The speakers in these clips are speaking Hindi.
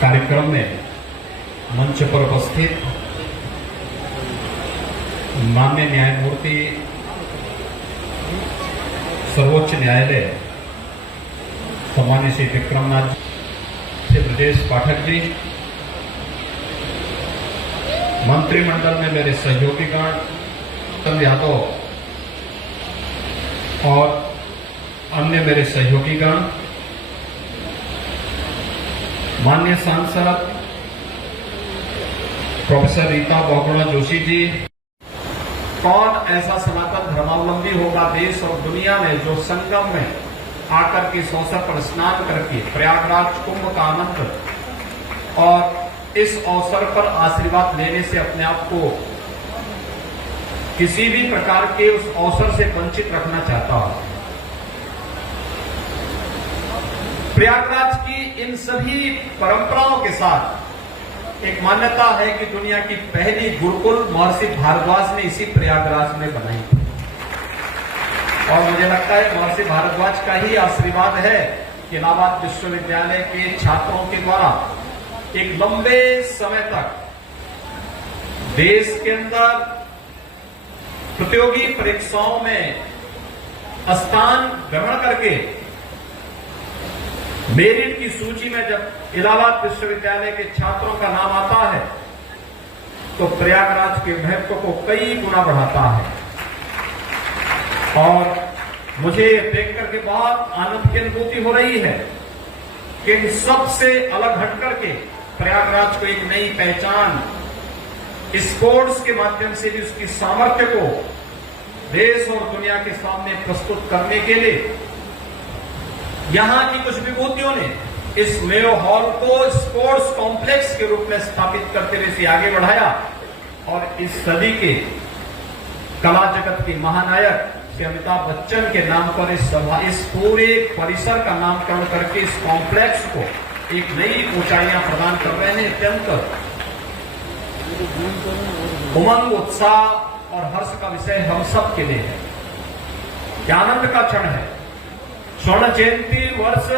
कार्यक्रम में मंच पर उपस्थित माननीय न्यायमूर्ति सर्वोच्च न्यायालय सम्मान्य श्री विक्रमनाथ जी, श्री ब्रजेश पाठक जी, मंत्रिमंडल में मेरे सहयोगीगण चंद यादव और अन्य मेरे सहयोगीगण, माननीय सांसद प्रोफेसर रीता बहुगुणा जोशी जी, कौन ऐसा सनातन धर्मावलंबी होगा देश और दुनिया में जो संगम में आकर के इस अवसर पर स्नान करके प्रयागराज कुंभ का आनंद और इस अवसर पर आशीर्वाद लेने से अपने आप को किसी भी प्रकार के उस अवसर से वंचित रखना चाहता हूं। प्रयागराज की इन सभी परंपराओं के साथ एक मान्यता है कि दुनिया की पहली गुरुकुल महर्षि भारद्वाज ने इसी प्रयागराज में बनाई थी और मुझे लगता है महर्षि भारद्वाज का ही आशीर्वाद है कि इलाहाबाद विश्वविद्यालय के छात्रों के द्वारा एक लंबे समय तक देश के अंदर प्रतियोगी परीक्षाओं में स्थान ग्रहण करके मेरिट की सूची में जब इलाहाबाद विश्वविद्यालय के छात्रों का नाम आता है तो प्रयागराज के महत्व को कई गुना बढ़ाता है। और मुझे देख करके बहुत आनंद की अनुभूति हो रही है कि सबसे अलग हट करके प्रयागराज को एक नई पहचान स्पोर्ट्स के माध्यम से भी उसकी सामर्थ्य को देश और दुनिया के सामने प्रस्तुत करने के लिए यहां की कुछ विभूतियों ने इस मेयो हॉल को स्पोर्ट्स कॉम्प्लेक्स के रूप में स्थापित करते हुए इसे आगे बढ़ाया और इस सदी के कला जगत के महानायक श्री अमिताभ बच्चन के नाम पर इस पूरे परिसर का नामकरण करके इस कॉम्प्लेक्स को एक नई ऊंचाइयां प्रदान कर रहे हैं। अत्यंत उमंग, उत्साह और हर्ष का विषय हम सब के लिए है। क्या आनंद का क्षण है। स्वर्ण जयंती वर्ष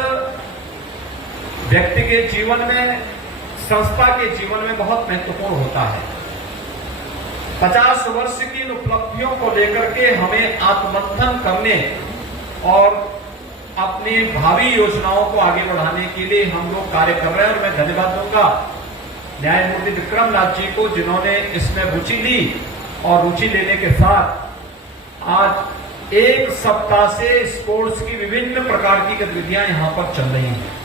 व्यक्ति के जीवन में, संस्था के जीवन में बहुत महत्वपूर्ण होता है। 50 वर्ष की इन उपलब्धियों को लेकर के हमें आत्ममंथन करने और अपनी भावी योजनाओं को आगे बढ़ाने के लिए हम लोग कार्य कर रहे हैं। और मैं धन्यवाद दूंगा न्यायमूर्ति विक्रमनाथ जी को जिन्होंने इसमें रुचि ली और रुचि लेने के साथ आज एक सप्ताह से स्पोर्ट्स की विभिन्न प्रकार की गतिविधियां यहां पर चल रही हैं।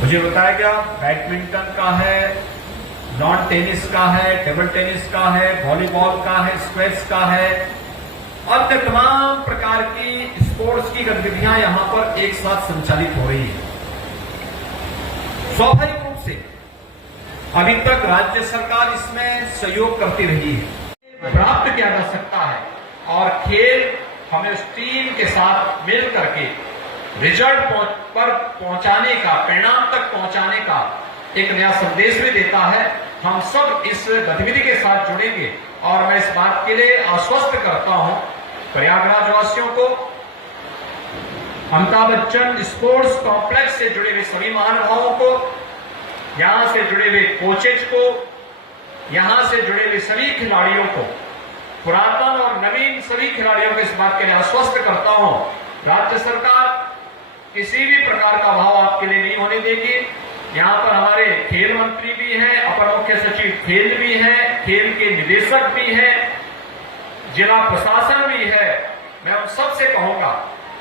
मुझे बताया गया बैडमिंटन का है, लॉन टेनिस का है, टेबल टेनिस का है, वॉलीबॉल का है, स्क्वैश का है और तमाम प्रकार की स्पोर्ट्स की गतिविधियां यहां पर एक साथ संचालित हो रही है। स्वाभाविक रूप से अभी तक राज्य सरकार इसमें सहयोग करती रही है, प्राप्त किया जा सकता है और खेल हमें उस टीम के साथ मिल करके रिजल्ट पर पहुंचाने का, परिणाम तक पहुंचाने का एक नया संदेश भी देता है। हम सब इस गतिविधि के साथ जुड़ेंगे और मैं इस बात के लिए आश्वस्त करता हूं प्रयागराज वासियों को, अमिताभ बच्चन स्पोर्ट्स कॉम्प्लेक्स से जुड़े हुए सभी महानुभावों को, यहां से जुड़े हुए कोचेज को, यहां से जुड़े हुए सभी खिलाड़ियों को, पुरातन और नवीन सभी खिलाड़ियों को इस बात के लिए आश्वस्त करता हूं राज्य सरकार किसी भी प्रकार का भाव आपके लिए नहीं होने देगी। यहां पर हमारे खेल मंत्री भी हैं, अपर मुख्य सचिव खेल भी हैं, खेल के निदेशक भी हैं, जिला प्रशासन भी है। मैं उन सबसे कहूंगा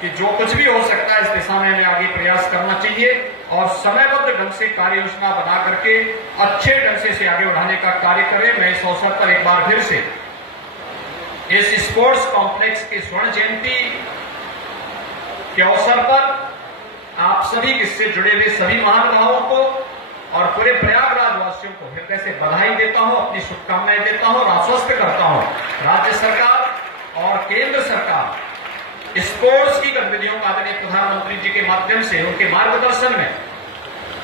कि जो कुछ भी हो सकता है इस दिशा में हमें आगे प्रयास करना चाहिए और समयबद्ध ढंग से कार्य योजना बना करके अच्छे ढंग से इसे आगे बढ़ाने का कार्य करें। मैं इस अवसर पर एक बार फिर से इस स्पोर्ट्स कॉम्प्लेक्स के स्वर्ण जयंती के अवसर पर आप सभी इससे जुड़े हुए सभी महानुभावों को और पूरे प्रयागराज वासियों को हृदय से बधाई देता हूं, अपनी शुभकामनाएं देता हूं और आश्वस्त करता हूं राज्य सरकार और केंद्र सरकार स्पोर्ट्स की गतिविधियों का आदरणीय प्रधानमंत्री जी के माध्यम से उनके मार्गदर्शन में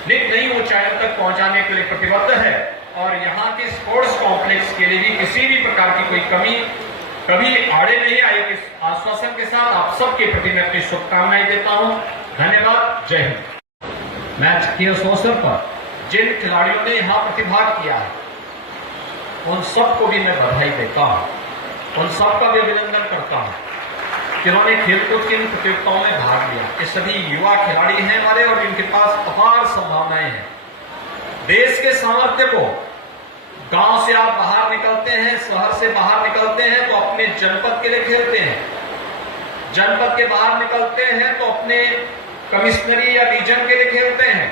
नित नई ऊंचाइयों तक पहुंचाने के लिए प्रतिबद्ध है और यहाँ के स्पोर्ट्स कॉम्प्लेक्स के लिए भी किसी भी प्रकार की कोई कमी कभी आड़े नहीं आएगी। आश्वासन के साथ आप सबके प्रति मैं अपनी शुभकामनाएं देता हूं। धन्यवाद। जय हिंद। मैच के उस अवसर पर जिन खिलाड़ियों ने यहां प्रतिभाग किया है उन सबको भी मैं बधाई देता हूं, उन सबका भी अभिनंदन करता हूं कि उन्होंने खेलकूद की इन प्रतियोगिताओं में भाग लिया। ये सभी युवा खिलाड़ी हैं हमारे और इनके पास अपार संभावनाएं हैं। देश के सामर्थ्य को, गांव से आप बाहर निकलते हैं, शहर से बाहर निकलते हैं तो अपने जनपद के लिए खेलते हैं, जनपद के बाहर निकलते हैं तो अपने कमिश्नरी या रीजन के लिए खेलते हैं,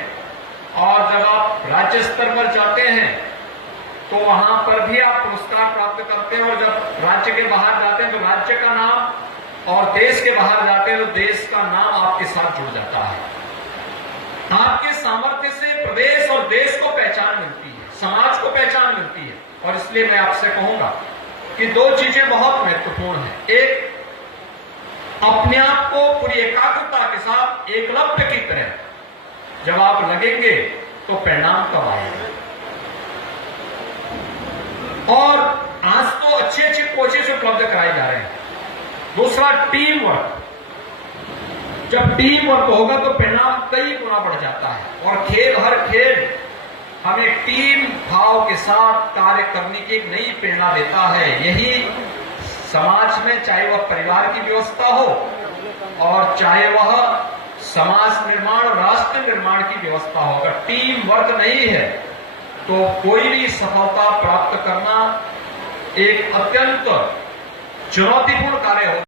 और जब आप राज्य स्तर पर जाते हैं तो वहां पर भी आप पुरस्कार प्राप्त करते हैं, और जब राज्य के बाहर जाते हैं तो राज्य का नाम, और देश के बाहर जाते हैं तो देश का नाम आपके साथ जुड़ जाता है। आपके सामर्थ्य से प्रदेश और देश को पहचान मिलती है, समाज को पहचान मिलती है। और इसलिए मैं आपसे कहूंगा कि दो चीजें बहुत महत्वपूर्ण हैं। एक, अपने आप को पूरी एकाग्रता के साथ एकलव्य की तरह जब आप लगेंगे तो परिणाम कब आएगा। और आज तो अच्छे अच्छे कोचेस उपलब्ध कराए जा रहे हैं। दूसरा, टीम वर्क। जब टीम वर्क होगा तो परिणाम कई गुना बढ़ जाता है, और हर खेल हमें टीम भाव के साथ कार्य करने की एक नई प्रेरणा देता है। यही समाज में, चाहे वह परिवार की व्यवस्था हो और चाहे वह समाज निर्माण और राष्ट्र निर्माण की व्यवस्था हो, अगर टीम वर्क नहीं है तो कोई भी सफलता प्राप्त करना एक अत्यंत चुनौतीपूर्ण कार्य होगा।